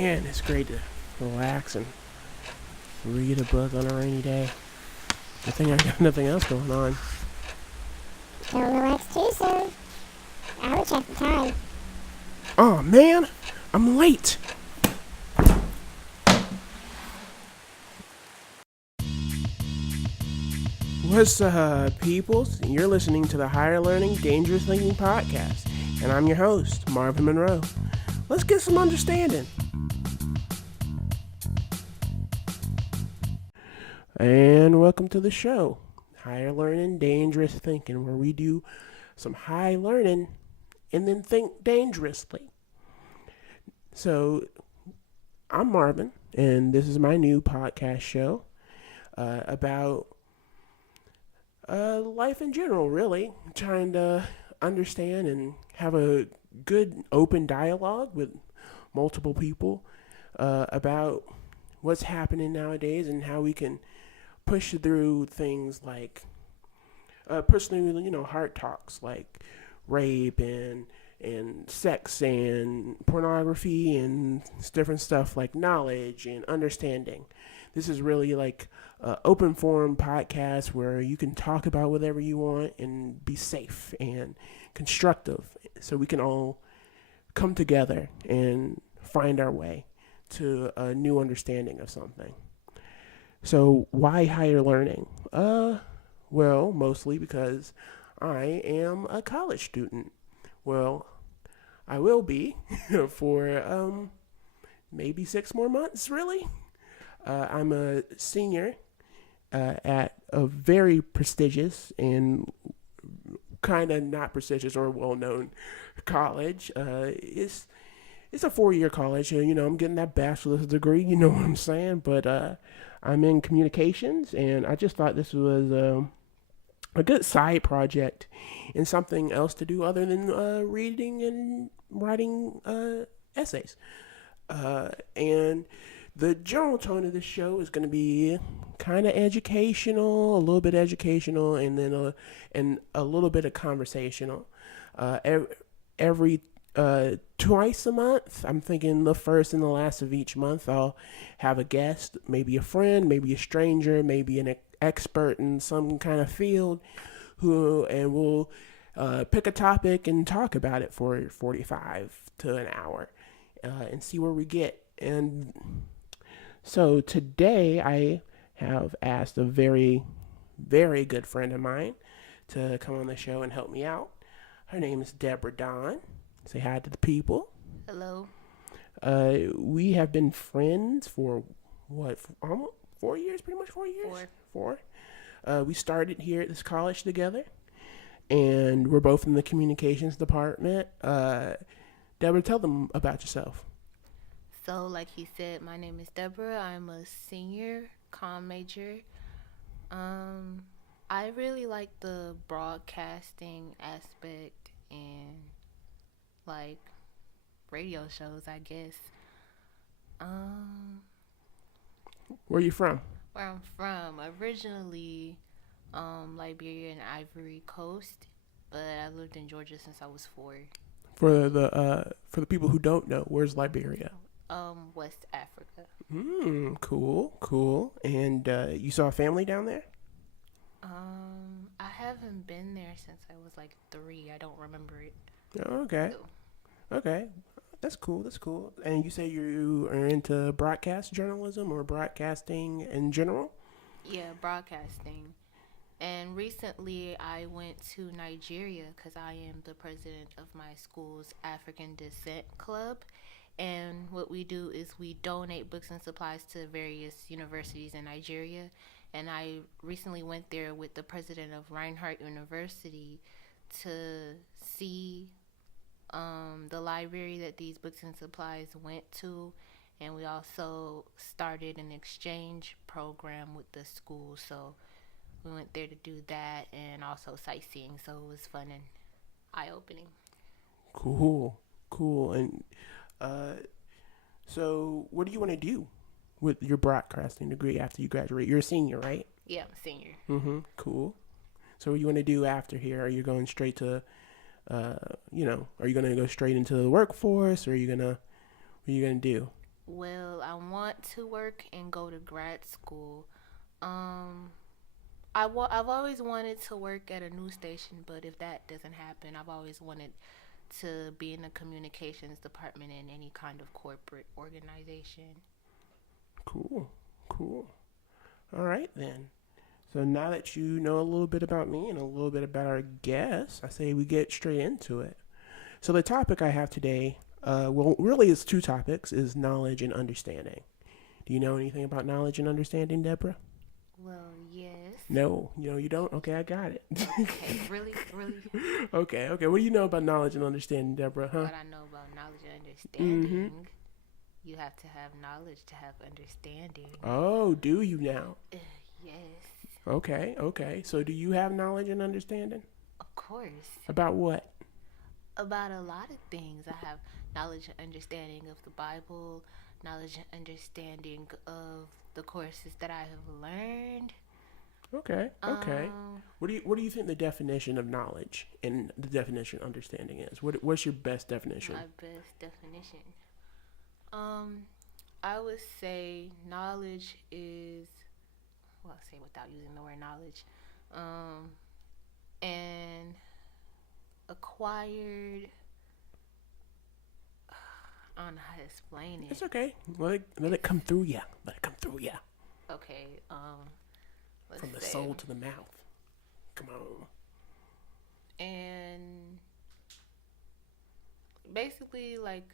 Man, it's great to relax and read a book on a rainy day. I think I got nothing else going on. Don't relax too soon. I would check the time. Oh man, I'm late. What's up, peoples? You're listening to the Higher Learning, Dangerous Thinking podcast, and I'm your host, Marvin Monroe. Let's get some understanding. And welcome to the show, Higher Learning, Dangerous Thinking, where we do some high learning and then think dangerously. So, I'm Marvin, and this is my new podcast show about life in general, really. Trying to understand and have a good open dialogue with multiple people about what's happening nowadays and how we can push through things like personally, hard talks like rape and sex and pornography and different stuff like knowledge and understanding. This is really like an open forum podcast where you can talk about whatever you want and be safe and constructive so we can all come together and find our way to a new understanding of something. So why higher learning? Well, mostly because I am a college student. Well, I will be for maybe 6 more months, really. I'm a senior at a very prestigious and kind of not prestigious or well-known college. It's a 4-year college. I'm getting that bachelor's degree. You know what I'm saying? But I'm in communications, and I just thought this was a good side project and something else to do other than reading and writing essays. And the general tone of this show is going to be kind of educational, a little bit educational, and then a little bit of conversational. Every twice a month, I'm thinking the first and the last of each month, I'll have a guest, maybe a friend, maybe a stranger, maybe an expert in some kind of field, and we'll pick a topic and talk about it for 45 to an hour and see where we get. And so today I have asked a very, very good friend of mine to come on the show and help me out. Her name is Deborah Dawn. Say hi to the people. Hello. We have been friends for almost 4 years, pretty much 4 years. Four. We started here at this college together, and we're both in the communications department. Deborah, tell them about yourself. So, like he said, my name is Deborah. I'm a senior comm major. I really like the broadcasting aspect and like radio shows, I guess. Where are you from? Where I'm from, originally Liberia and Ivory Coast, but I lived in Georgia since I was 4. For the people who don't know, where's Liberia? West Africa. Cool. And you saw a family down there? I haven't been there since I was like 3. I don't remember it. Oh, okay. Okay. That's cool. And you say you are into broadcast journalism or broadcasting in general? Yeah, broadcasting. And recently I went to Nigeria because I am the president of my school's African Descent Club. And what we do is we donate books and supplies to various universities in Nigeria. And I recently went there with the president of Reinhardt University to see the library that these books and supplies went to. And we also started an exchange program with the school. So we went there to do that and also sightseeing. So it was fun and eye-opening. Cool. And so what do you want to do with your broadcasting degree after you graduate? You're a senior, right? Yeah, I'm a senior. Cool. So what do you want to do after here? Are you going straight to, are you going to go straight into the workforce, or what are you going to do? Well, I want to work and go to grad school. Um, I've always wanted to work at a news station, but if that doesn't happen, I've always wanted to be in the communications department in any kind of corporate organization. Cool, cool. All right then. So now that you know a little bit about me and a little bit about our guests, I say we get straight into it. So the topic I have today, well, really it's two topics: is knowledge and understanding. Do you know anything about knowledge and understanding, Deborah? Well, yes. No, you don't. Okay, I got it. Okay, really, really. Okay, okay. What do you know about knowledge and understanding, Deborah? Huh? What I know about knowledge and Mm-hmm. understanding, you have to have knowledge to have understanding. Oh, do you now? Yes, Okay, okay. So do you have knowledge and understanding of course. about what? About a lot of things. I have knowledge and understanding of the Bible, knowledge and understanding of the courses that I have learned. Okay, okay. Um, What do you think the definition of knowledge and the definition of understanding is? What's your best definition? my best definition. Um, I would say knowledge is, well, I'll say without using the word knowledge, um, and acquired. I don't know how to explain It's it. okay. Let it come through ya. Let it come through ya. Okay, let's From the say, soul to the mouth. Come on. and basically like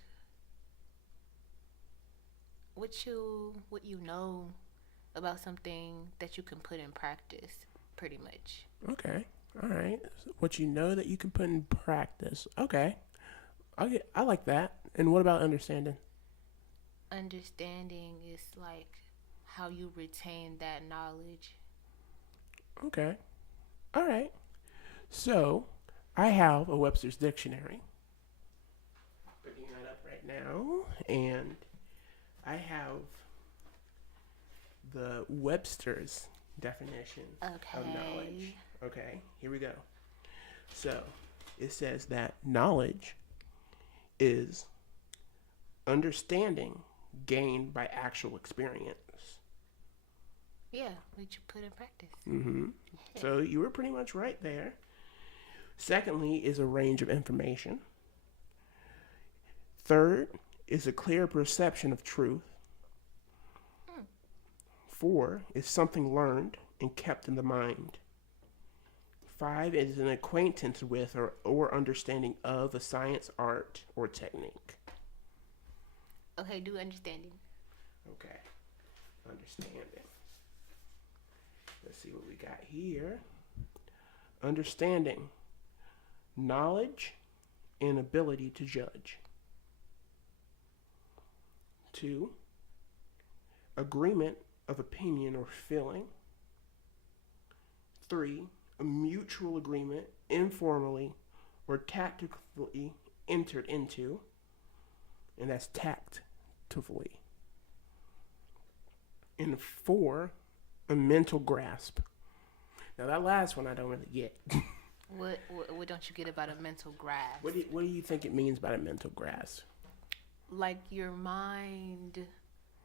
what you know about something that you can put in practice, pretty much. Okay. All right. What you know that you can put in practice. Okay. I like that. And what about understanding? Understanding is like how you retain that knowledge. Okay. All right. So, I have a Webster's dictionary. Picking that up right now, and I have the Webster's definition of knowledge. Okay. Okay, here we go. So, it says that knowledge is understanding gained by actual experience. Yeah, what you put in practice. Mm-hmm. So, you were pretty much right there. Secondly, is a range of information. Third is a clear perception of truth. 4 is something learned and kept in the mind. 5 is an acquaintance with or understanding of a science, art, or technique. Okay, do understanding. Okay, understanding. Let's see what we got here. Understanding, knowledge, and ability to judge. 2, agreement of opinion or feeling. 3, a mutual agreement, informally or tactically entered into, and that's tactfully. And 4, a mental grasp. Now that last one I don't really get. What don't you get about a mental grasp? What do you think it means by a mental grasp? Like your mind,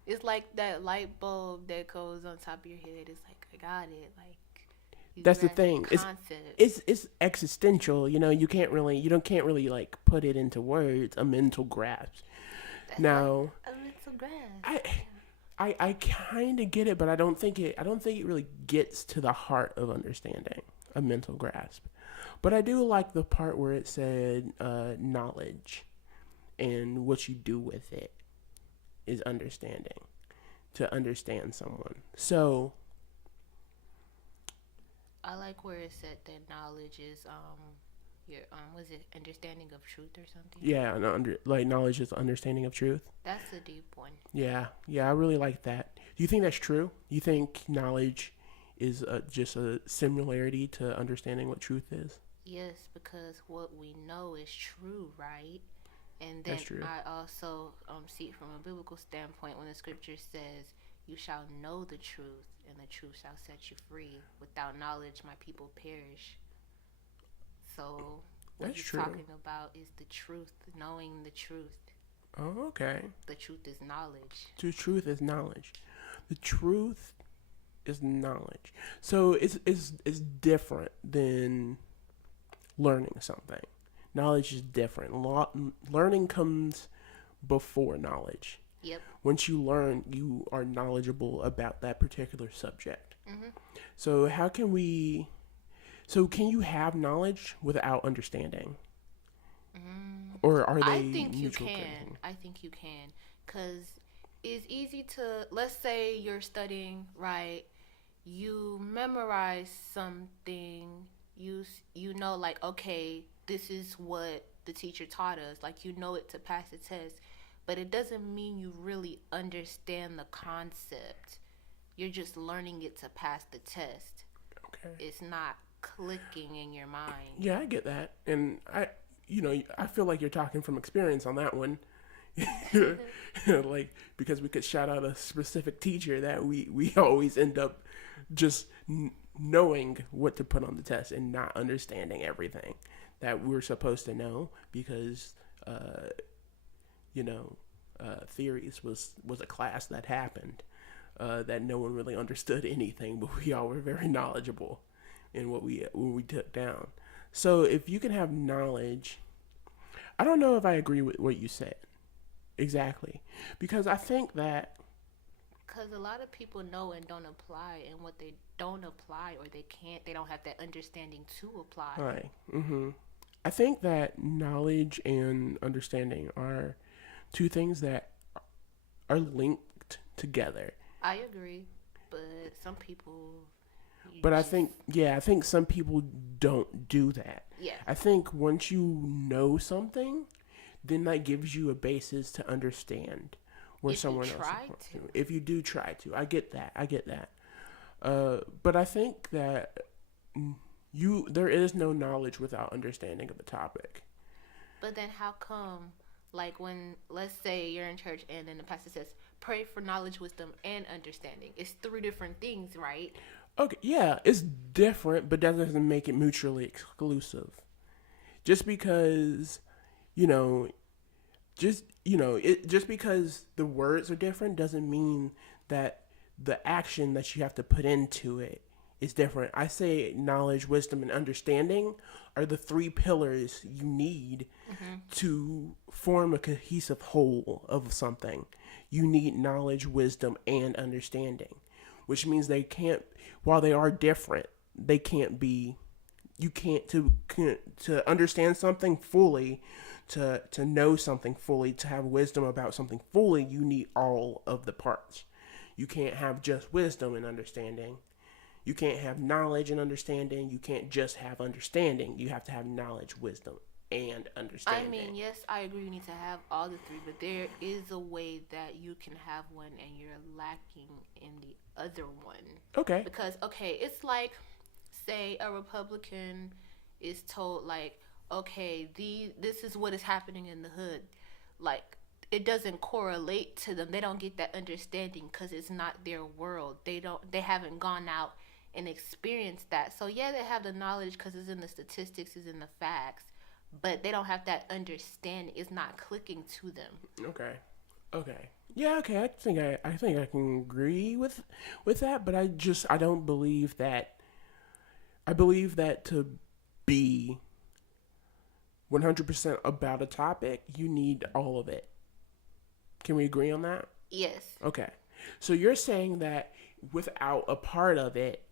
it's like that light bulb that goes on top of your head. It's like, I got it. Like, you That's the grasp thing. concept. It's existential. You can't really like put it into words. A mental grasp. That's Now, like a mental grasp. I kind of get it, but I don't think it really gets to the heart of understanding a mental grasp. But I do like the part where it said knowledge and what you do with it is understanding, to understand someone. So I like where it said that knowledge is your was it understanding of truth or something? yeah, like knowledge is understanding of truth. That's a deep one. Yeah, I really like that. Do you think that's true? You think knowledge is just a similarity to understanding what truth is? Yes, because what we know is true, right? And then That's true. I also see it from a biblical standpoint when the scripture says, "You shall know the truth, and the truth shall set you free. Without knowledge, my people perish." So what That's he's true. talking about is the truth, knowing the truth. Oh, okay. The truth is knowledge. The truth is knowledge. The truth is knowledge. So it's different than learning something. Knowledge is different. Learning comes before knowledge. Yep. Once you learn, you are knowledgeable about that particular subject. Mm-hmm. So how can we? So can you have knowledge without understanding, or are I they think you mutual? can. I think you can. Because it's easy to, let's say you're studying, right? You memorize something. You know, like, okay, this is what the teacher taught us. Like, you know it to pass the test. But it doesn't mean you really understand the concept. You're just learning it to pass the test. Okay. It's not clicking in your mind. Yeah, I get that, and I feel like you're talking from experience on that one. Like, because we could shout out a specific teacher that we always end up just knowing what to put on the test and not understanding everything that we're supposed to know because theories was a class that happened that no one really understood anything, but we all were very knowledgeable in what we took down. So if you can have knowledge, I don't know if I agree with what you said exactly, because I think that Because a lot of people know and don't apply, and what they don't apply or they don't have that understanding to apply. right. I think that knowledge and understanding are two things that are linked together. I agree, but some people. But I think some people don't do that. Yeah. I think once you know something, then that gives you a basis to understand where If you someone else try is to. going. If you do try to. I get that. But I think that there is no knowledge without understanding of the topic. But then how come, like when, let's say you're in church and then the pastor says, pray for knowledge, wisdom, and understanding. It's three different things, right? Okay, yeah, it's different, but that doesn't make it mutually exclusive. Just because, you know, just because the words are different doesn't mean that the action that you have to put into it is different. I say knowledge, wisdom, and understanding are the three pillars you need to form a cohesive whole of something. You need knowledge, wisdom, and understanding, which means they can't, while they are different, they can't be, you can't, to understand something fully, to know something fully, to have wisdom about something fully, you need all of the parts. You can't have just wisdom and understanding. You can't have knowledge and understanding. You can't just have understanding. You have to have knowledge, wisdom, and understanding. I mean, yes, I agree you need to have all the three, but there is a way that you can have one and you're lacking in the other one. Okay. Because, okay, it's like, say a Republican is told, like, okay, this is what is happening in the hood. Like, it doesn't correlate to them. They don't get that understanding because it's not their world. They haven't gone out and experienced that. So yeah, they have the knowledge because it's in the statistics, it's in the facts, but they don't have that understanding. It's not clicking to them. Okay. Yeah, okay. I think I can agree with that, but I don't believe that. I believe that to be 100% about a topic, you need all of it. Can we agree on that? Yes. Okay. So you're saying that without a part of it,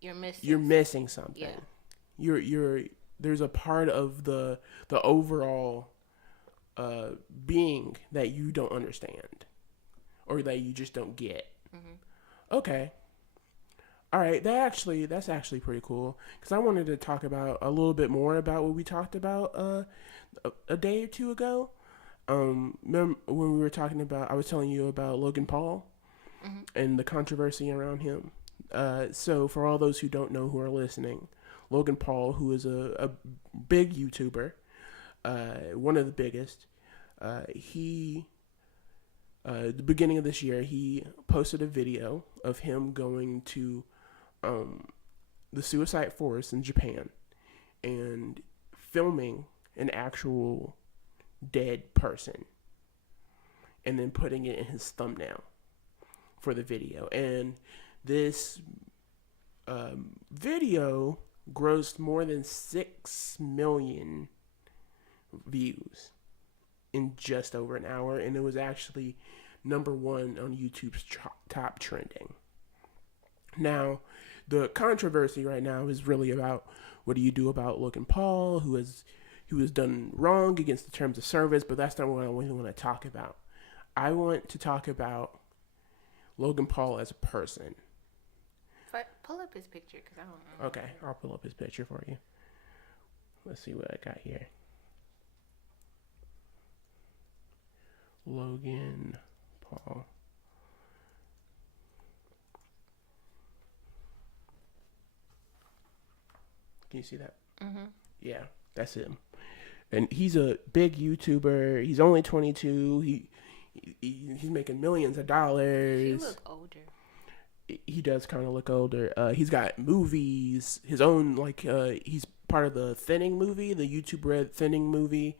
you're missing something. Yeah. You're there's a part of the overall being that you don't understand or that you just don't get. Okay. All right, that's actually pretty cool because I wanted to talk about a little bit more about what we talked about a day or two ago. Remember when we were talking about, I was telling you about Logan Paul and the controversy around him. So for all those who don't know who are listening, Logan Paul, who is a big YouTuber, one of the biggest, the beginning of this year, he posted a video of him going to the suicide forest in Japan and filming an actual dead person and then putting it in his thumbnail for the video. And this video grossed more than 6 million views in just over an hour, and it was actually number one on YouTube's top trending. Now, the controversy right now is really about what do you do about Logan Paul, who has done wrong against the terms of service, but that's not what I really want to talk about. I want to talk about Logan Paul as a person. Pull up his picture, because I don't know. Okay, I'll pull up his picture for you. Let's see what I got here. Logan Paul. Can you see that? Mm-hmm. Yeah, that's him. And he's a big YouTuber. He's only 22. He's making millions of dollars. He look older. He does kind of look older. He's got movies, his own, he's part of the Thinning movie, the YouTube Red Thinning movie,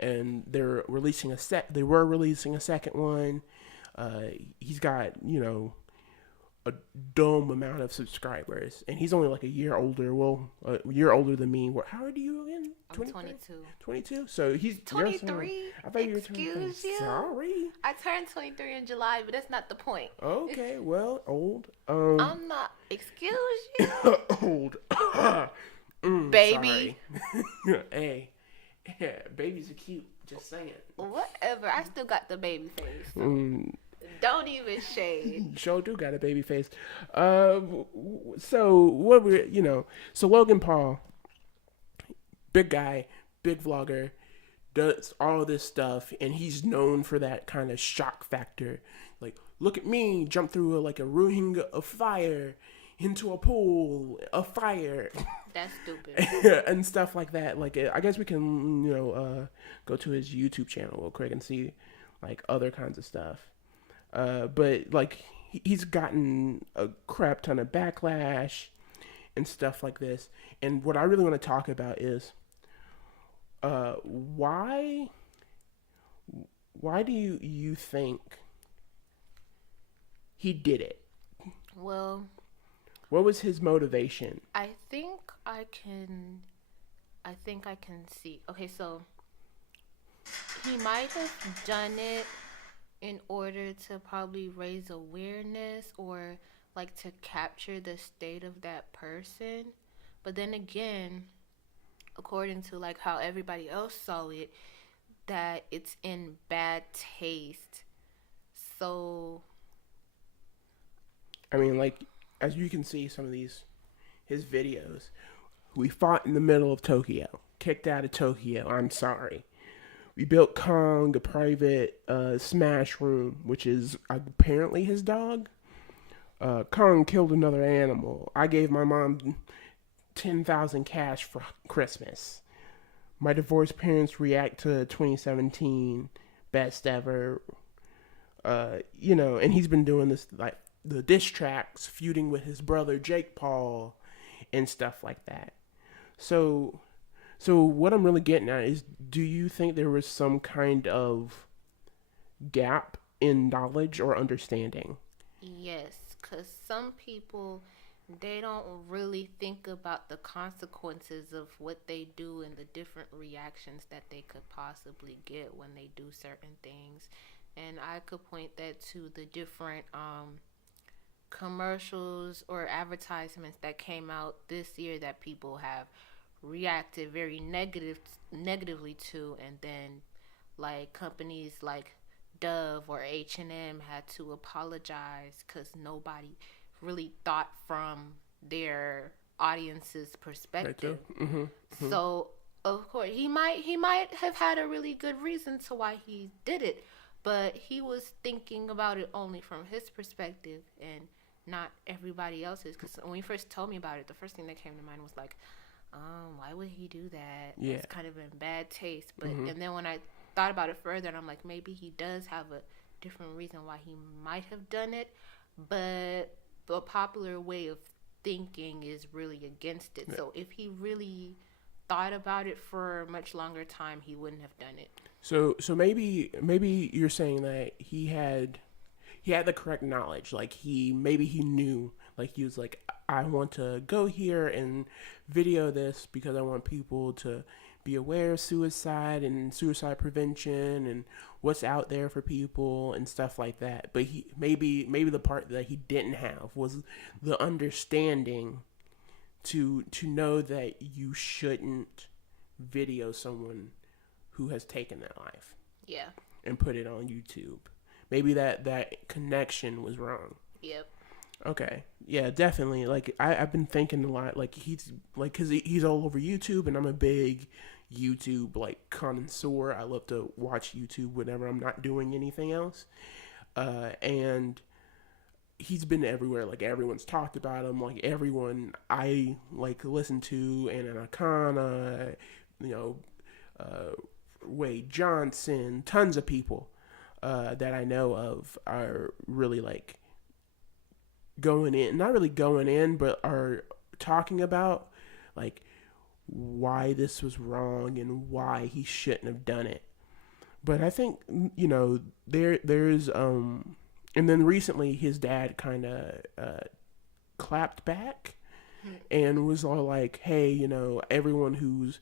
and they were releasing a second one. He's got, a dumb amount of subscribers, and he's only like a year older. Well, a year older than me. How old are you again? I'm 22. 22? So he's 23? I thought you were Excuse you? Sorry. I turned 23 in July, but that's not the point. Okay, well, old. I'm not. Excuse you? Old. Baby. Hey, babies are cute. Just saying. Whatever. I still got the baby face. So don't even shade. Sure do got a baby face. So what so Logan Paul, big guy, big vlogger, does all this stuff, and he's known for that kind of shock factor. Like, look at me, jump through a ring of fire into a pool of fire. That's stupid. And stuff like that. Like, I guess we can, go to his YouTube channel real quick and see, other kinds of stuff. But, he's gotten a crap ton of backlash and stuff like this. And what I really want to talk about is, why do you think he did it? Well, what was his motivation? I think I can see. Okay, so he might have done it in order to probably raise awareness or to capture the state of that person. But then again, according to how everybody else saw it, that it's in bad taste. So I mean, as you can see some of his videos, we fought in the middle of Tokyo, kicked out of Tokyo, I'm sorry. We built Kong a private smash room, which is apparently his dog. Kong killed another animal. I gave my mom 10,000 cash for Christmas. My divorced parents react to 2017 best ever. And he's been doing this the diss tracks, feuding with his brother Jake Paul, and stuff like that. So what I'm really getting at is, do you think there was some kind of gap in knowledge or understanding? Yes, because some people, they don't really think about the consequences of what they do and the different reactions that they could possibly get when they do certain things. And I could point that to the different commercials or advertisements that came out this year that people have reacted very negatively to, and then companies like Dove or H&M had to apologize because nobody really thought from their audience's perspective. Mm-hmm. Mm-hmm. So of course he might have had a really good reason to why he did it, but he was thinking about it only from his perspective and not everybody else's. Because when you first told me about it, the first thing that came to mind was why would he do that? Yeah. It's kind of in bad taste. But Mm-hmm. and then when I thought about it further, and I'm like, maybe he does have a different reason why he might have done it, but the popular way of thinking is really against it. Yeah. So if he really thought about it for a much longer time, he wouldn't have done it. So maybe you're saying that he had the correct knowledge. Like he knew. Like he was like, I want to go here and video this because I want people to be aware of suicide and suicide prevention and what's out there for people and stuff like that. But he maybe the part that he didn't have was the understanding to know that you shouldn't video someone who has taken their life Yeah. and put it on YouTube. Maybe that connection was wrong. Yep. Okay. Yeah, definitely. Like I've been thinking a lot. Like he's like because he's all over YouTube, and I'm a big YouTube like connoisseur. I love to watch YouTube whenever I'm not doing anything else. And he's been everywhere. Like everyone's talked about him. Like everyone I like listen to, Anna Nakana, you know, Wade Johnson, tons of people that I know of are really like going in, not really going in, but are talking about like why this was wrong and why he shouldn't have done it. But I think there's and then recently his dad kind of clapped back and was all like, hey, everyone who's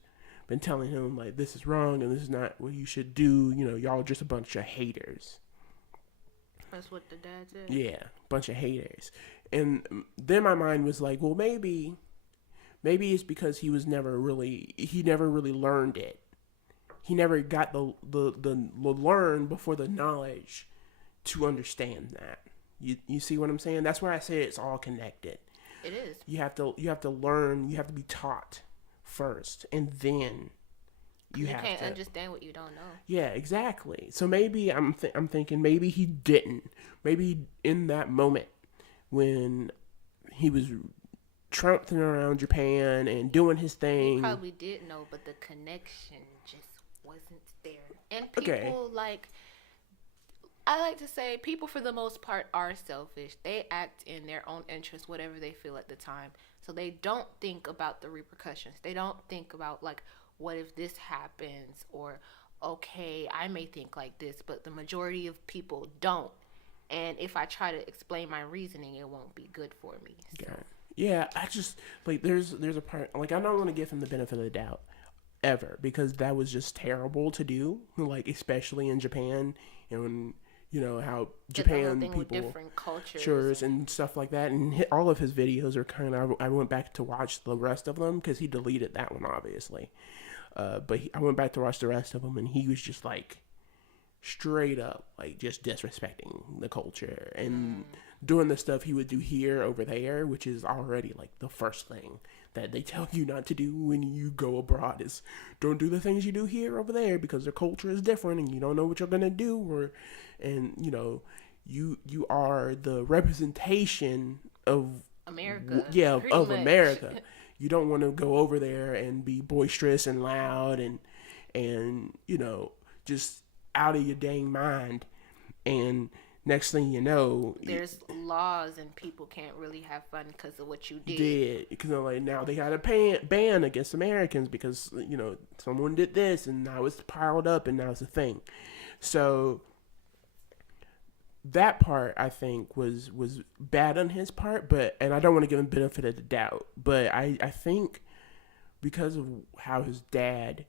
been telling him like this is wrong and this is not what you should do, y'all are just a bunch of haters. That's what the dad said. Yeah, bunch of haters. And then my mind was like, well, maybe it's because he never really learned it. He never got the learn before the knowledge to understand that. You see what I'm saying? That's why I say it's all connected. It is. You have to learn. You have to be taught first, and then you can't understand what you don't know. Yeah, exactly. So maybe I'm thinking maybe he didn't. Maybe in that moment when he was trouncing around Japan and doing his thing, He probably did know, but the connection just wasn't there. And people I like to say people for the most part are selfish. They act in their own interest, whatever they feel at the time. So they don't think about the repercussions. They don't think about like, what if this happens? Or, okay, I may think like this, but the majority of people don't. And if I try to explain my reasoning, it won't be good for me. So. Yeah, I just like there's a part like I don't want to give him the benefit of the doubt ever because that was just terrible to do. Like especially in Japan and how Japan people with different cultures and stuff like that. And all of his videos are kind of. I went back to watch the rest of them because he deleted that one obviously. But I went back to watch the rest of them and he was just like straight up like just disrespecting the culture and doing the stuff he would do here over there, which is already like the first thing that they tell you not to do when you go abroad is don't do the things you do here over there because their culture is different and you don't know what you're gonna do you are the representation of America. Of America. You don't want to go over there and be boisterous and loud and just out of your dang mind. And next thing you know, there's laws and people can't really have fun because of what you did. Because like now they got a ban against Americans because someone did this and now it's piled up and now it's a thing. So that part I think was bad on his part, and I don't want to give him benefit of the doubt, but I think because of how his dad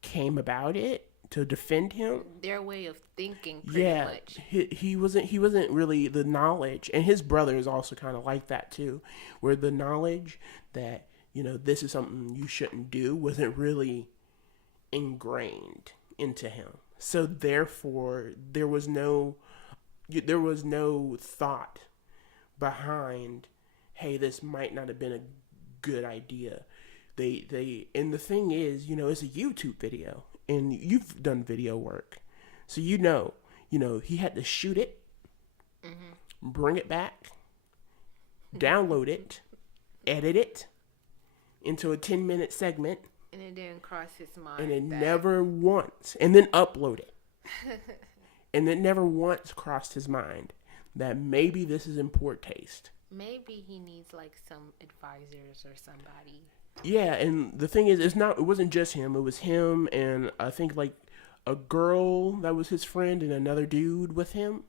came about it to defend him, their way of thinking pretty much. He wasn't really the knowledge, and his brother is also kind of like that too, where the knowledge that this is something you shouldn't do wasn't really ingrained into him. So therefore there was no thought behind, hey, this might not have been a good idea. And the thing is, it's a YouTube video, and you've done video work, so he had to shoot it, bring it back, download it, edit it into a 10-minute segment, and it didn't cross his mind. And it never once, and then upload it. And it never once crossed his mind that maybe this is in poor taste. Maybe he needs like some advisors or somebody. Yeah, and the thing is, it wasn't just him. It was him and I think like a girl that was his friend and another dude with him,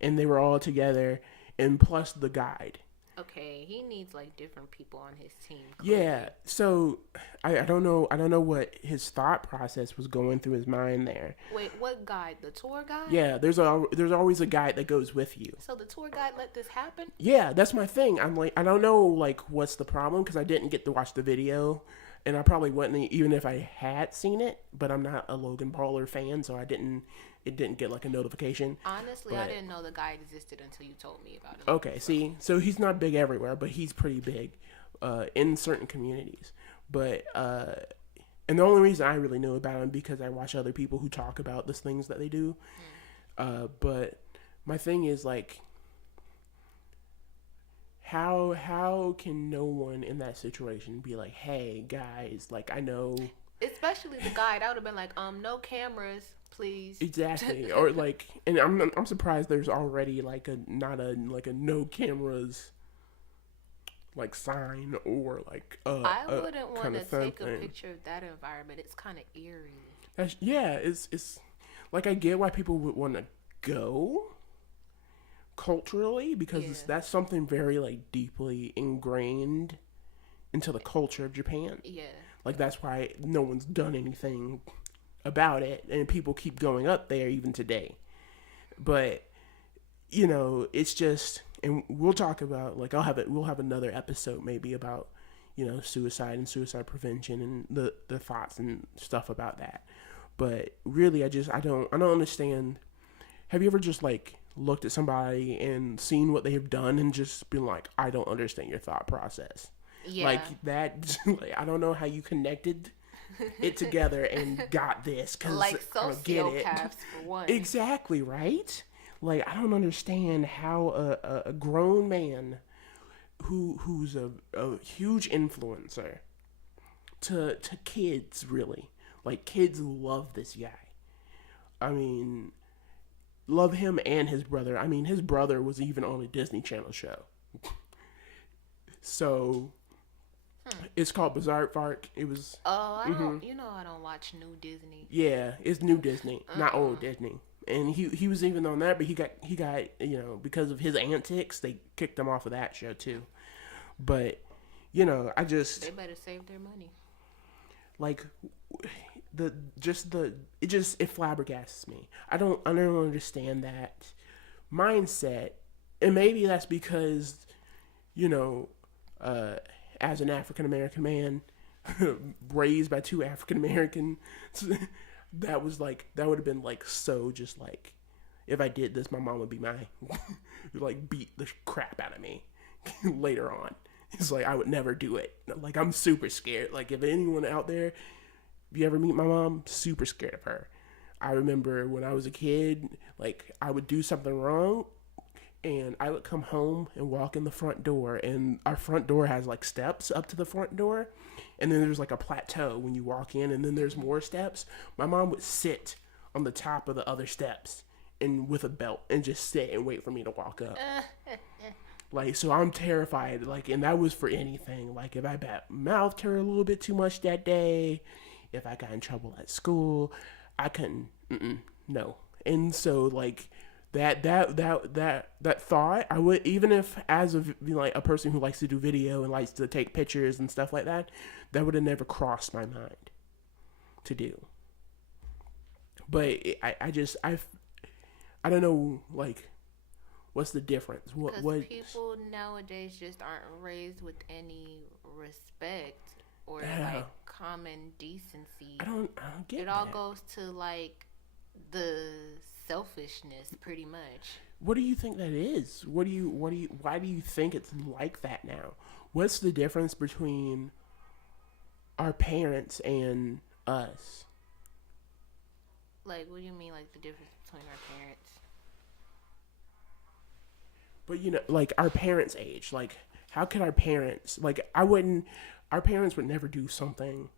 and they were all together, and plus the guide. Okay, he needs like different people on his team. Yeah, Clearly. so I don't know. I don't know what his thought process was going through his mind there. Wait, what guide? The tour guide? Yeah, there's always a guide that goes with you. So the tour guide let this happen? Yeah, that's my thing. I'm like, I don't know like what's the problem because I didn't get to watch the video, and I probably wouldn't even if I had seen it. But I'm not a Logan Paul fan, so I didn't. It didn't get like a notification. Honestly, I But didn't know the guide existed until you told me about him. okay, see, so he's not big everywhere, but he's pretty big in certain communities. But and the only reason I really know about him because I watch other people who talk about the things that they do. But my thing is like, how can no one in that situation be like, hey guys, like I know Especially the guide. I would have been like, no cameras, please. exactly, or like, and I'm surprised there's already like a not a like a no cameras like sign or like I wouldn't want kind to of thing. take a picture of that environment. It's kind of eerie. Yeah, it's like I get why people would want to go culturally because Yeah. that's something very like deeply ingrained into the culture of Japan. Yeah. Like that's why no one's done anything about it, and people keep going up there even today. But you know, it's just, and we'll talk about like we'll have another episode maybe about suicide and suicide prevention and the thoughts and stuff about that. But really, I don't understand. Have you ever just like looked at somebody and seen what they have done and just been like, I don't understand your thought process? Yeah. Like that, like, I don't know how you connected it together and got this because like I don't get it. sociopaths for one. Exactly right. Like I don't understand how a grown man who's a huge influencer to kids really like kids love this guy. I mean, love him and his brother. I mean, his brother was even on a Disney Channel show. So it's called Bizarre Park. It was Oh, I don't. You know, I don't watch new Disney. yeah, it's new Disney, not old Disney. And he was even on that, but he got because of his antics, they kicked him off of that show too. But I just They better save their money. like it flabbergasts me. I don't understand that mindset, and maybe that's because as an African American man raised by two African Americans, that would have been like so just like if I did this, my mom would be like beat the crap out of me later on. It's like I would never do it. Like I'm super scared. Like if anyone out there, if you ever meet my mom, super scared of her. I remember when I was a kid, like I would do something wrong and I would come home and walk in the front door, and our front door has like steps up to the front door, and then there's like a plateau when you walk in, and then there's more steps. My mom would sit on the top of the other steps and with a belt and just sit and wait for me to walk up. Like, so I'm terrified, like, and that was for anything. Like, if I mouthed her a little bit too much that day, if I got in trouble at school, I couldn't, no. And so, like, that thought, I would, even if as a person who likes to do video and likes to take pictures and stuff like that, that would have never crossed my mind to do. But I don't know, like, what's the difference? Because people nowadays just aren't raised with any respect or like common decency. I don't get it. It all goes to like the selfishness, pretty much. What do you think that is? Why do you think it's like that now? What's the difference between our parents and us? Like, what do you mean, like the difference between our parents? But like our parents' age, like how could our parents, like our parents would never do something,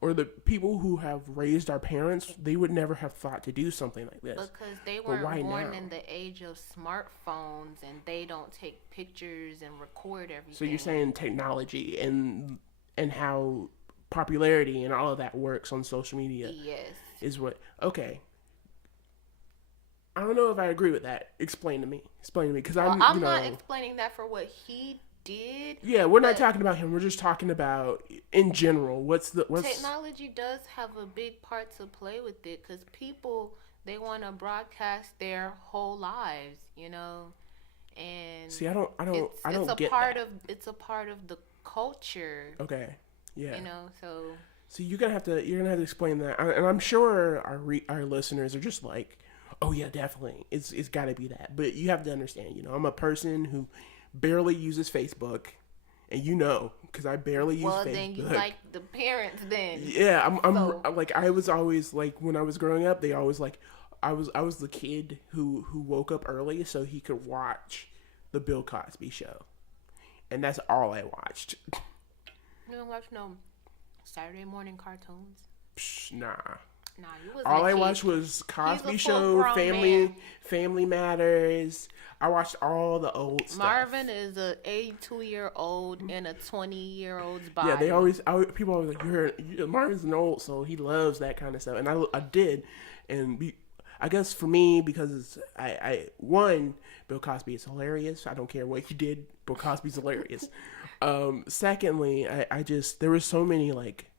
or the people who have raised our parents, they would never have thought to do something like this. Because they weren't born in the age of smartphones, and they don't take pictures and record everything. So you're saying technology and and how popularity and all of that works on social media Yes. is what. Okay, I don't know if I agree with that. Explain to me. Explain to me, because Well, I'm, I'm not explaining that for what he did. yeah, we're not but talking about him. We're just talking about in general. What's technology does have a big part to play with it because people they want to broadcast their whole lives, and See, I it's don't a get part that. of the culture, Okay, yeah. So So you're gonna have to explain that, and I'm sure our listeners are just like, oh yeah, definitely, it's got to be that. But you have to understand, I'm a person who barely uses Facebook, and because I barely use well then you Facebook. like the parents then. Yeah, So I'm like I was always like when I was growing up, they always like I was the kid who woke up early so he could watch the Bill Cosby show, and that's all I watched. you don't watch no Saturday morning cartoons. Psh, nah. Nah, you wasn't All a I kid. watched was He's Cosby a Show, full-grown man. Family Matters. I watched all the old stuff. Marvin is a 82-year-old in a 20-year-old's body. Yeah, people always like, Marvin's an old soul. He loves that kind of stuff, and I did, and I guess for me because one, Bill Cosby is hilarious. I don't care what he did. Bill Cosby's hilarious. Secondly, I just there were so many like.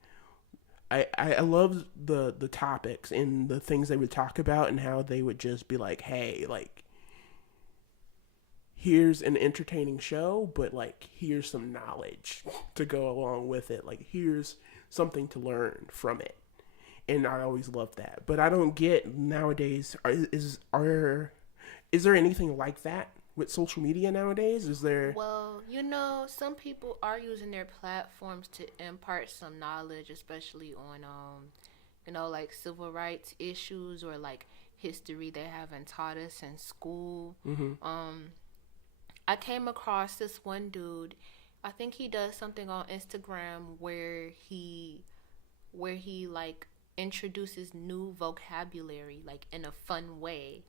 I loved the topics and the things they would talk about and how they would just be like, hey, like, here's an entertaining show, but like, here's some knowledge to go along with it. Like, here's something to learn from it. And I always loved that. But I don't get nowadays, is there anything like that with social media nowadays? Is there? Well, some people are using their platforms to impart some knowledge, especially on, like civil rights issues or like history they haven't taught us in school. Mm-hmm. I came across this one dude. I think he does something on Instagram where he like introduces new vocabulary like in a fun way.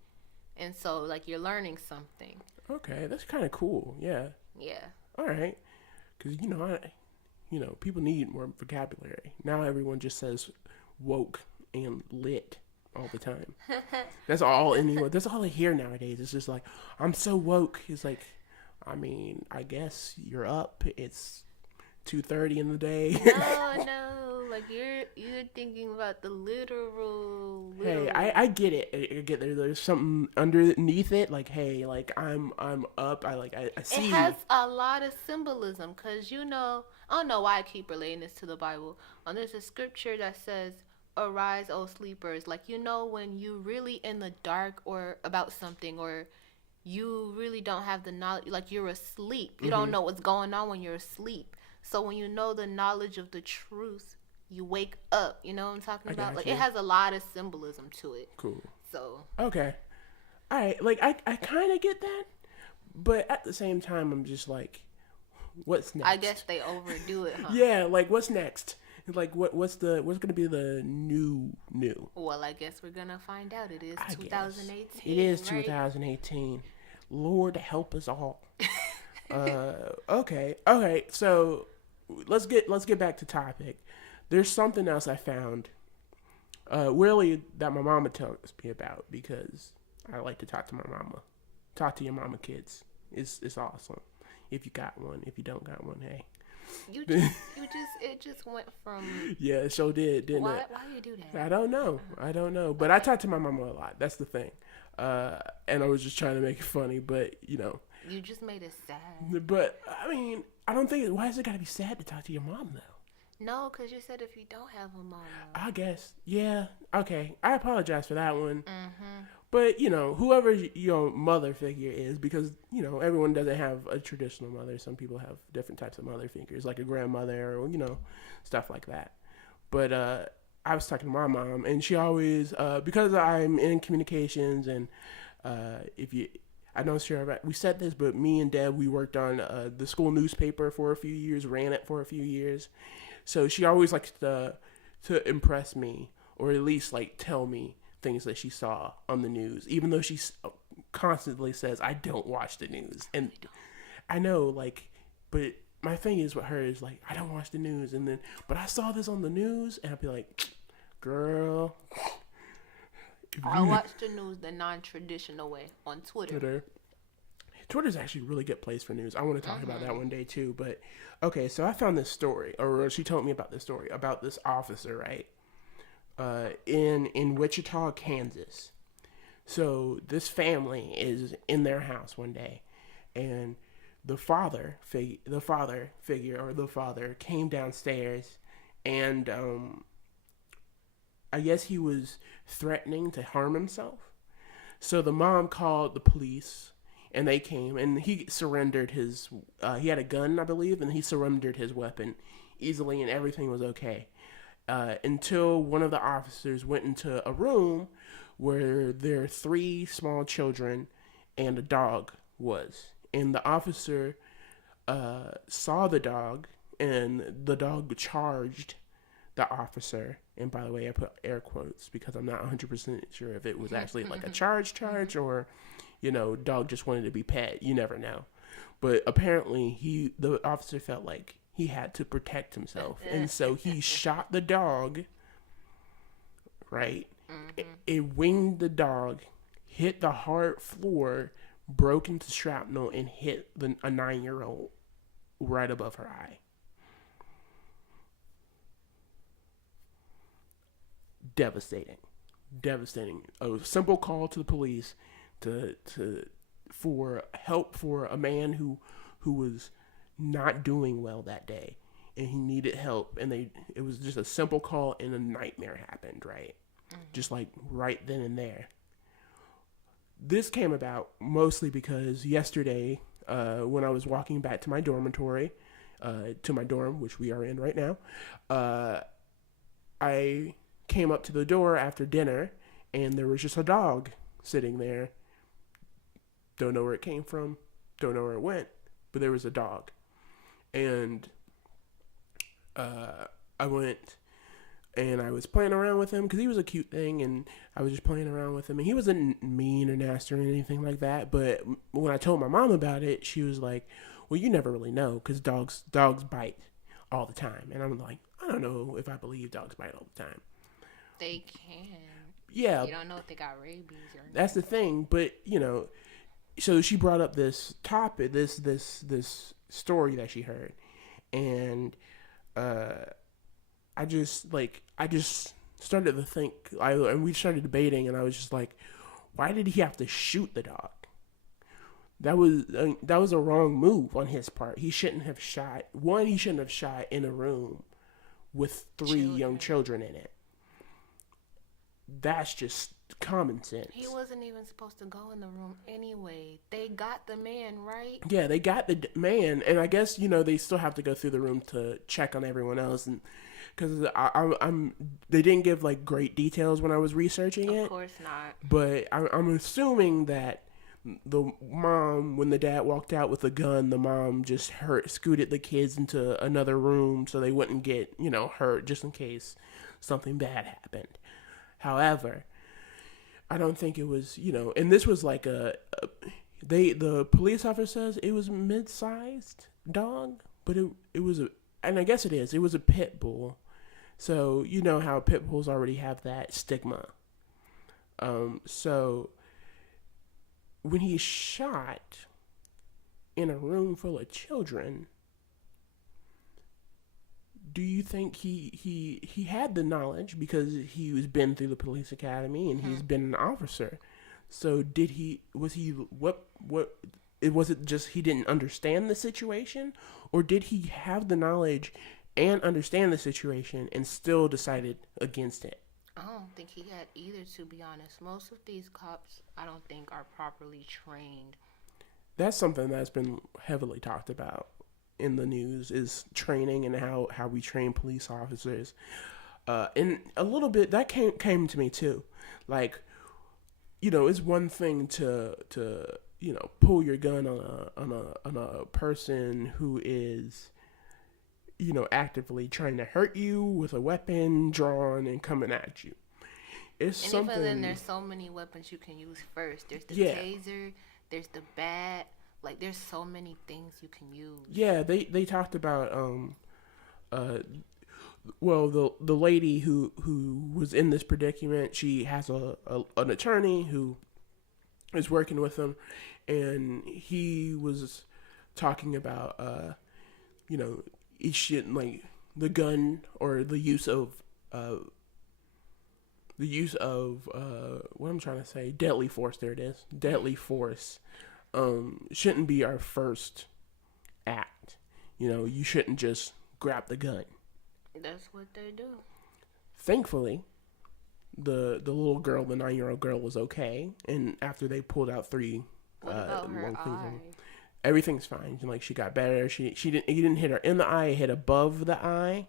And so like you're learning something. Okay, that's kind of cool. Yeah. Yeah. All right. Because people need more vocabulary. Now everyone just says woke and lit all the time. That's all anyone. That's all I hear nowadays. It's just like, I'm so woke. It's like, I mean, I guess you're up. It's 2:30 in the day. No, like you're thinking about the literal. Hey, I get it. I get there. There's something underneath it. Like, hey, like I'm up. I see. It has a lot of symbolism because I don't know why I keep relating this to the Bible. There's a scripture that says, "Arise, O sleepers!" Like when you really in the dark or about something or you really don't have the knowledge, like you're asleep. You don't know what's going on when you're asleep. So when you know the knowledge of the truth, you wake up. You know what I'm talking about? Like it has a lot of symbolism to it. Cool. So okay, all right. Like I kind of get that, but at the same time, I'm just like, what's next? I guess they overdo it, huh? Yeah, like what's next? Like what's gonna be the new? Well, I guess we're gonna find out. It is 2018. It is right? 2018. Lord help us all. Okay. So let's get back to topic. There's something else I found, really that my mama tells me about because I like to talk to my mama. Talk to your mama, kids. It's awesome. If you got one, if you don't got one, hey. It just went from. Yeah, it sure didn't why, it? Why do you do that? I don't know. But I talk to my mama a lot. That's the thing. And I was just trying to make it funny, but You just made it sad. But I mean, I don't think. Why is it gotta be sad to talk to your mom though? No, because you said if you don't have a mama. I guess. Yeah. Okay. I apologize for that one. Mm-hmm. But whoever your mother figure is, because everyone doesn't have a traditional mother. Some people have different types of mother figures, like a grandmother or stuff like that. But I was talking to my mom, and she always because I'm in communications, and I'm not sure we said this, but me and Deb, we worked on the school newspaper for a few years, ran it for a few years. So she always likes to impress me, or at least like tell me things that she saw on the news, even though she constantly says I don't watch the news. And I know, like, but my thing is with her is like, I don't watch the news, and then but I saw this on the news, and I'd be like, girl, I watch the news the non-traditional way on Twitter. Twitter's actually a really good place for news. I want to talk about that one day too. But okay, so I found this story, or she told me about this story about this officer, right? In Wichita, Kansas. So this family is in their house one day, and the father came downstairs, and I guess he was threatening to harm himself. So the mom called the police, and they came, and he surrendered his. He had a gun, I believe, and he surrendered his weapon easily, and everything was okay. Until one of the officers went into a room where their 3 small children and a dog was, and the officer saw the dog, and the dog charged the officer. And by the way, I put air quotes because I'm not 100% sure if it was actually like a charge or, dog just wanted to be pet. You never know. But apparently the officer felt like he had to protect himself. And so he shot the dog, right? It winged the dog, hit the hard floor, broke into shrapnel, and hit a 9-year-old right above her eye. Devastating. A simple call to the police for help for a man who was not doing well that day, and he needed help, and it was just a simple call, and a nightmare happened, right? Just like right then and there. This came about mostly because yesterday, when I was walking back to my dormitory, to my dorm, which we are in right now, I came up to the door after dinner, and there was just a dog sitting there. Don't know where it came from, don't know where it went, but there was a dog. And I went and I was playing around with him because he was a cute thing, and I was just playing around with him, and he wasn't mean or nasty or anything like that. But when I told my mom about it, she was like, well, you never really know because dogs bite all the time. And I'm like, I don't know if I believe dogs bite all the time. They can. Yeah. You don't know if they got rabies or not. That's the thing. But, so she brought up this topic, this story that she heard. And I just started to think, and we started debating, and I was just like, why did he have to shoot the dog? That was a wrong move on his part. He shouldn't have shot. One, he shouldn't have shot in a room with 3 young children in it. That's just common sense. He wasn't even supposed to go in the room anyway. They got the man, right? Yeah, they got the man, and I guess they still have to go through the room to check on everyone else, and because they didn't give like great details when I was researching it. Of course not. But I'm assuming that the mom, when the dad walked out with a gun, the mom just scooted the kids into another room so they wouldn't get hurt, just in case something bad happened. However, I don't think it was, and this was like the police officer says it was a mid-sized dog, but it was and I guess it was a pit bull. So, you know how pit bulls already have that stigma. So when he shot in a room full of children, do you think he had the knowledge because he was been through the police academy and he's been an officer? So was it just he didn't understand the situation, or did he have the knowledge and understand the situation and still decided against it? I don't think he had either, to be honest. Most of these cops, I don't think, are properly trained. That's something that's been heavily talked about in the news, is training and how we train police officers. And a little bit that came to me too. Like, it's one thing to pull your gun on a person who is actively trying to hurt you with a weapon drawn and coming at you. It's and something. Even then, there's so many weapons you can use first. There's the taser. There's the bat. Like, there's so many things you can use. Yeah, they talked about uh well, the lady who was in this predicament, she has a an attorney who is working with him, and he was talking about you know, he shouldn't, like, the gun or uh what I'm trying to say, deadly force, there it is, deadly force, shouldn't be our first act. You know, you shouldn't just grab the gun. That's what they do. Thankfully, the little girl, the 9-year-old girl, was okay, and after they pulled out three What about her long things, eye? everything's fine. Like, she got better. She didn't, he didn't hit her in the eye. It hit above the eye,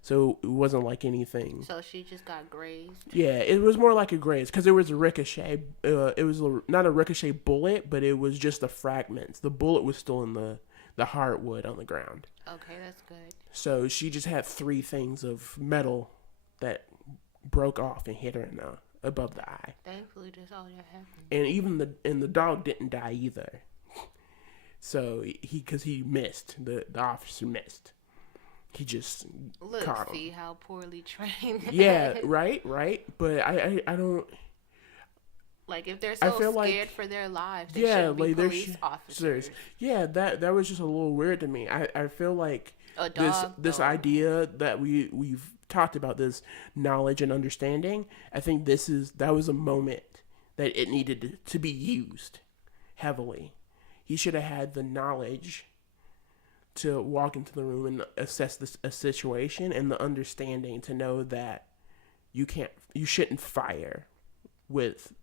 so it wasn't like anything. So she just got grazed? Yeah, it was more like a graze because it was a ricochet. It was not a ricochet bullet, but it was just the fragments. The bullet was still in the hardwood on the ground. Okay, that's good. So she just had three things of metal that broke off and hit her in above the eye. Thankfully, that's all that happened. And even the dog didn't die either. So because he missed, the officer missed. He just Look, caught him. see how poorly trained. Yeah, right. But I don't. Like, if they're I so feel scared like, for their lives, they yeah, shouldn't be like, they're police officers. Yeah, that was just a little weird to me. I feel like A dog, this though. idea that we've talked about, this knowledge and understanding. I think that was a moment that it needed to be used heavily. He should have had the knowledge to walk into the room and assess a situation, and the understanding to know that you shouldn't fire with,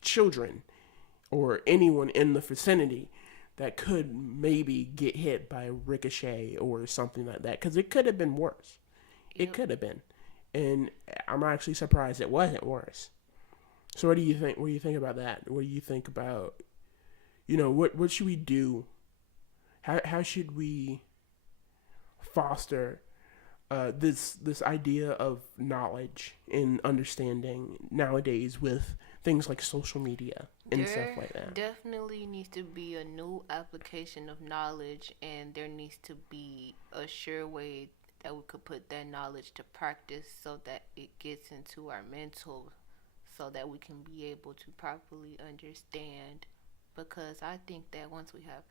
children or anyone in the vicinity that could maybe get hit by a ricochet or something like that, because it could have been worse. It Yep. could have been, and I'm actually surprised it wasn't worse. So what do you think? What do you think about that? What do you think about, what should we do? How should we foster this idea of knowledge and understanding nowadays with things like social media and stuff like that? Definitely needs to be a new application of knowledge, and there needs to be a sure way that we could put that knowledge to practice so that it gets into our mental, so that we can be able to properly understand. Because I think that once we have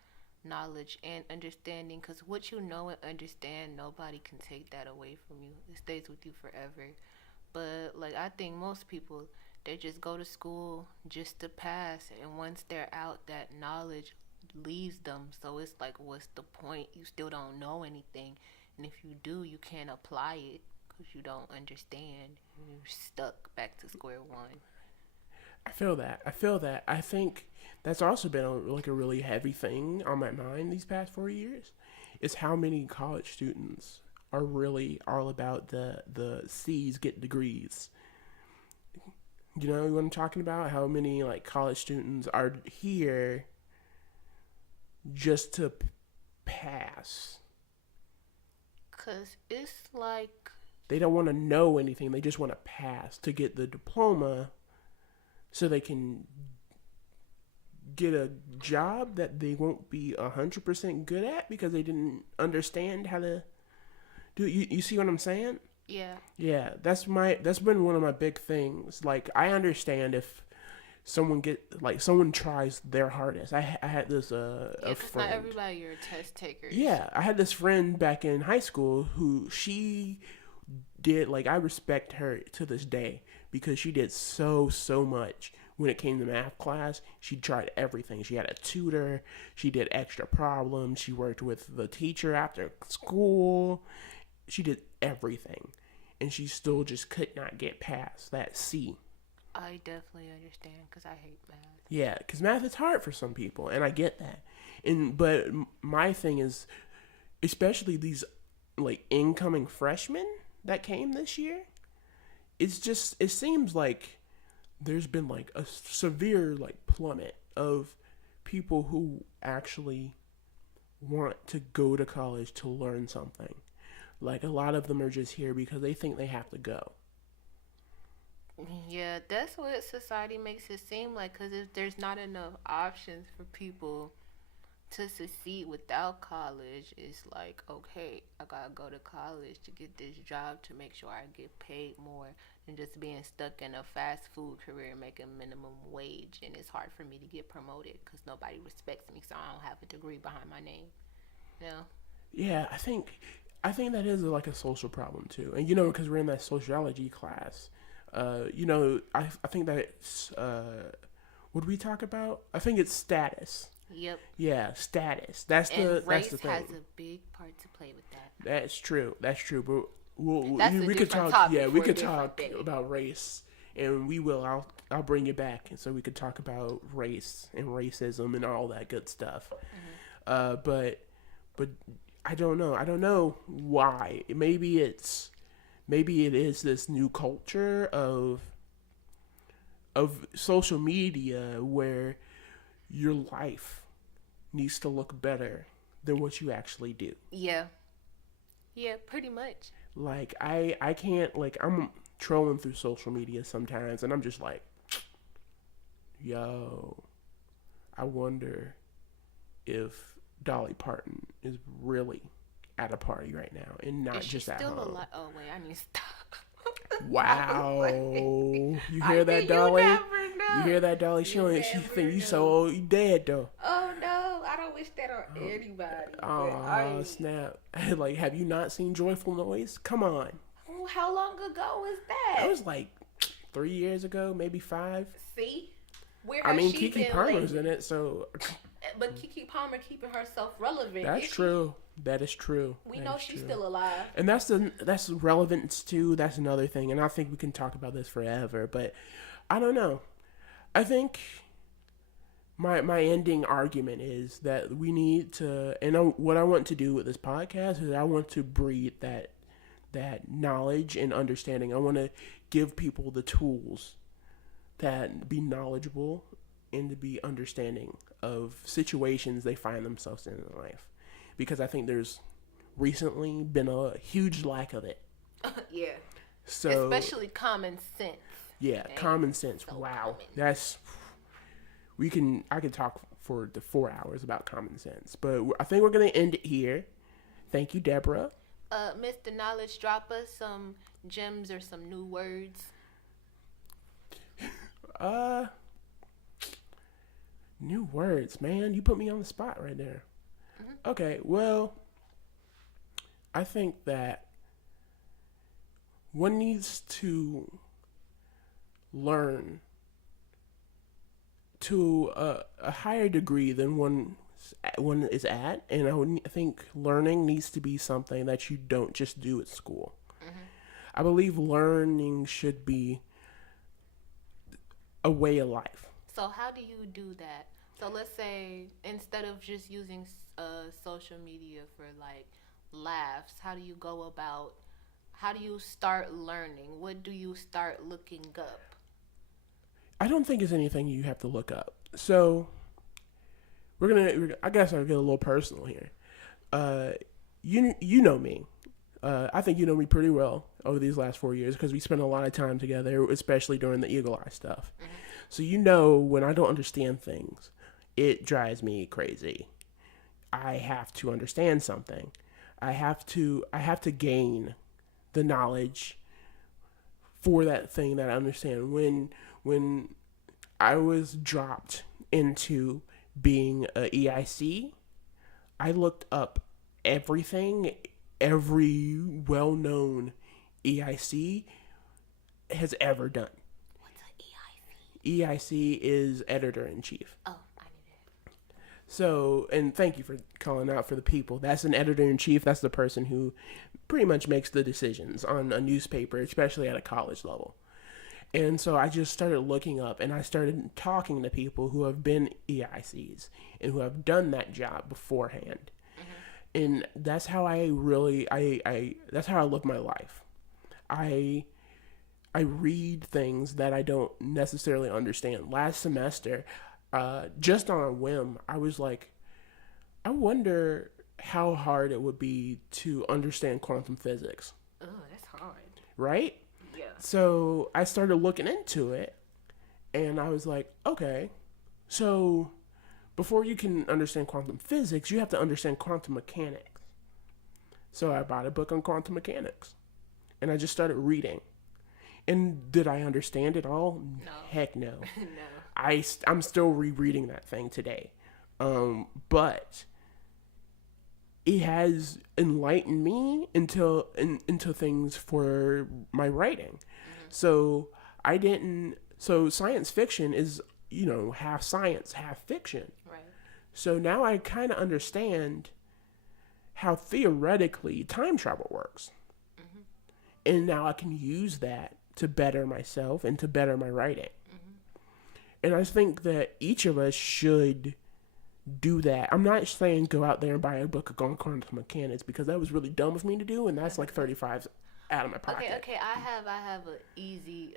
knowledge and understanding, because what you know and understand, nobody can take that away from you. It stays with you forever. But, like, I think most people, they just go to school just to pass, and once they're out, that knowledge leaves them. So it's like, what's the point? You still don't know anything, and if you do, you can't apply it because you don't understand. You're stuck back to square one. I feel that. I think that's also been a really heavy thing on my mind these past 4 years, is how many college students are really all about the C's get degrees. You know what I'm talking about? How many, like, college students are here just to pass? Because it's like, They don't want to know anything. They just want to pass to get the diploma so they can get a job that they won't be 100% good at because they didn't understand how to do it. You see what I'm saying? yeah. Yeah, that's been one of my big things. Like, I understand if someone tries their hardest. I had this a Because friend. not everybody are test takers. Yeah, I had this friend back in high school who she did, like, I respect her to this day because she did so much when it came to math class. She tried everything. She had a tutor. She did extra problems. She worked with the teacher after school. She did everything, and she still just could not get past that C. I definitely understand because I hate math. Yeah, because math is hard for some people, and I get that. But my thing is, especially these, like, incoming freshmen that came this year, it seems like there's been, like, a severe, like, plummet of people who actually want to go to college to learn something. Like, a lot of them are just here because they think they have to go. Yeah, that's what society makes it seem like. Because if there's not enough options for people to succeed without college, it's like, okay, I gotta go to college to get this job to make sure I get paid more than just being stuck in a fast food career making minimum wage. And it's hard for me to get promoted because nobody respects me, so I don't have a degree behind my name. You know? Yeah, I think that is like a social problem too. And because we're in that sociology class, I think that it's what do we talk about? I think it's status. Yep. Yeah, status. And That's race the has thing. a big part to play with that. That's true. That's true. But That's a we could different talk. topic Yeah, we for a could different talk day. about race, and we will. I'll bring you back, and so we could talk about race and racism and all that good stuff. But I don't know. I don't know why. Maybe it is this new culture of social media where your life needs to look better than what you actually do. Yeah. Yeah, pretty much. Like I can't, like, I'm trolling through social media sometimes and I'm just like, yo, I wonder if Dolly Parton is really at a party right now and not Is she just at still home. alive? Oh, wait, I need to stop. Wow. I You I hear mean, that, you Dolly? never You know. hear that, Dolly? She You only she never think you so know. old, you dead though. Oh, no. I don't wish that on anybody. But Oh, snap. Like, have you not seen Joyful Noise? Come on. How long ago was That that? was like 3 years ago, maybe 5. See? Where I has mean, she Kiki been Palmer's lately? in it, so But Kiki Palmer keeping herself relevant. that's Is she? true. That is true. We That know is she's true. still alive. And that's relevance too. That's another thing, and I think we can talk about this forever. But I don't know. I think my ending argument is that we need to, and what I want to do with this podcast is I want to breed that knowledge and understanding. I want to give people the tools that be knowledgeable and to be understanding of situations they find themselves in life, because I think there's recently been a huge lack of it. Yeah. So Especially common sense. yeah, Dang, common sense. so Wow, common. that's I can talk for the 4 hours about common sense, but I think we're gonna end it here. Thank you, Deborah. Mr. Knowledge, drop us some gems or some new words. Uh, New words, man. You put me on the spot right there. Okay, well, I think that one needs to learn to a higher degree than one is at, and I think learning needs to be something that you don't just do at school. I believe learning should be a way of life. So how do you do that? So let's say instead of just using social media for like laughs, how do you go about? How do you start learning? What do you start looking up? I don't think it's anything you have to look up. So I guess I'll get a little personal here. Uh, you know me. I think you know me pretty well over these last 4 years because we spent a lot of time together, especially during the Eagle Eye stuff. So you know when I don't understand things, it drives me crazy. I have to understand something. I have to gain the knowledge for that thing that I understand. When I was dropped into being a EIC, I looked up everything every well-known EIC has ever done. What's an EIC? EIC is editor in chief. Oh, I knew that. So, and thank you for calling out for the people. That's an editor in chief. That's the person who pretty much makes the decisions on a newspaper, especially at a college level. And so I just started looking up and I started talking to people who have been EICs and who have done that job beforehand. And that's how I really that's how I live my life. I read things that I don't necessarily understand. Last semester, just on a whim, I was like, I wonder how hard it would be to understand quantum physics, Oh, that's hard. right? Yeah. So I started looking into it, and I was like, okay, so before you can understand quantum physics, you have to understand quantum mechanics. So I bought a book on quantum mechanics, and I just started reading. And did I understand it all? No. Heck no. No. I'm still rereading that thing today. But it has enlightened me into things for my writing. So I didn't. So science fiction is, half science, half fiction. Right. So now I kind of understand how theoretically time travel works. And now I can use that to better myself and to better my writing. And I think that each of us should do that. I'm not saying go out there and buy a book on quantum mechanics, because that was really dumb of me to do, and that's like $35 out of my pocket. Okay. I have an easy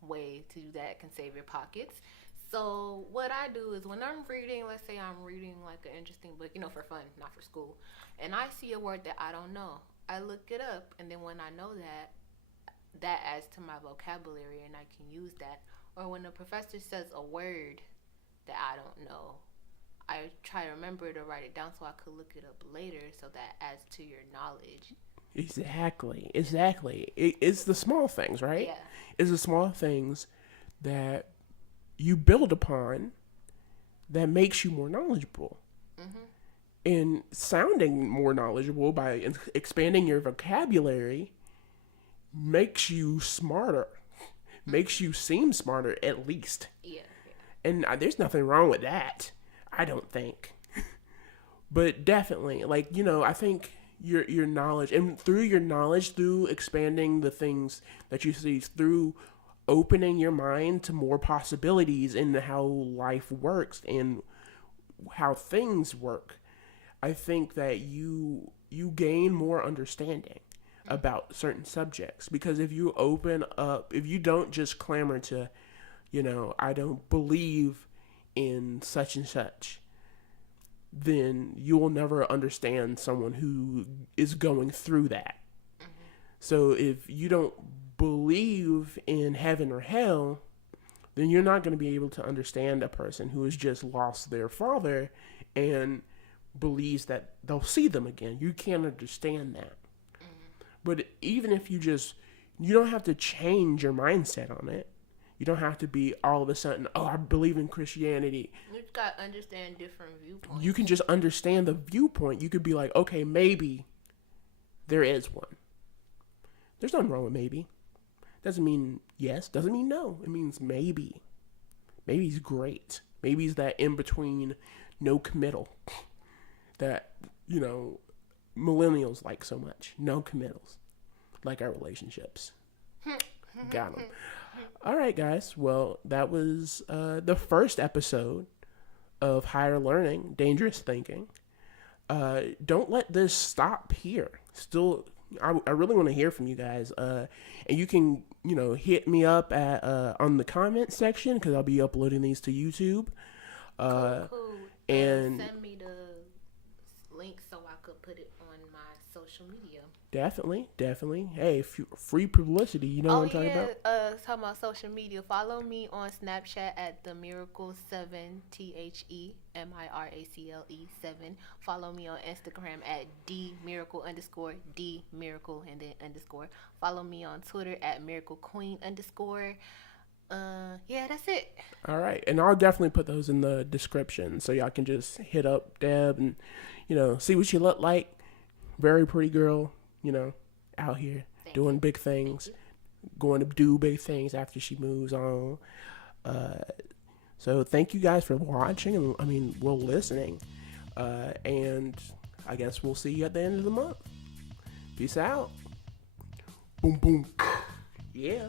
way to do that can save your pockets. So what I do is when I'm reading, let's say I'm reading like an interesting book, for fun, not for school, and I see a word that I don't know, I look it up, and then when I know that adds to my vocabulary and I can use that. Or when the professor says a word that I don't know, I try to remember to write it down so I could look it up later, so that adds to your knowledge. Exactly. It's the small things, right? Yeah. It's the small things that you build upon that makes you more knowledgeable. And sounding more knowledgeable by expanding your vocabulary makes you smarter, makes you seem smarter at least. Yeah. And there's nothing wrong with that, I don't think. But definitely, I think your knowledge, and through your knowledge, through expanding the things that you see, through opening your mind to more possibilities in how life works and how things work, I think that you gain more understanding about certain subjects. Because if you open up, if you don't just clamor to, I don't believe in such and such, then you will never understand someone who is going through that. So if you don't believe in heaven or hell, then you're not going to be able to understand a person who has just lost their father and believes that they'll see them again. You can't understand that. But even if you don't have to change your mindset on it. You don't have to be all of a sudden, I believe in Christianity. You just got to understand different viewpoints. You can just understand the viewpoint. You could be like, okay, maybe there is one. There's nothing wrong with maybe. Doesn't mean yes, doesn't mean no. It means maybe. Maybe's great. Maybe's that in between, no committal that, millennials like so much. No committals. Like our relationships. Got them. All right, guys. Well, that was the first episode of Higher Learning, Dangerous Thinking. Don't let this stop here. Still, I really want to hear from you guys. And you can, hit me up at on the comment section, because I'll be uploading these to YouTube. Cool. And send me the link so I could put it on my social media. Definitely. Hey, free publicity. You know what I'm talking about? Talking about social media. Follow me on Snapchat at the Miracle7 THEMIRACLE 7. Follow me on Instagram at @DMiracle_DMiracle and then _. Follow me on Twitter at MiracleQueen_. Yeah, that's it. All right, and I'll definitely put those in the description so y'all can just hit up Deb and see what she look like. Very pretty girl. Out here doing big things, going to do big things after she moves on. So thank you guys for watching, and listening. And I guess we'll see you at the end of the month. Peace out. Boom, boom. Yeah.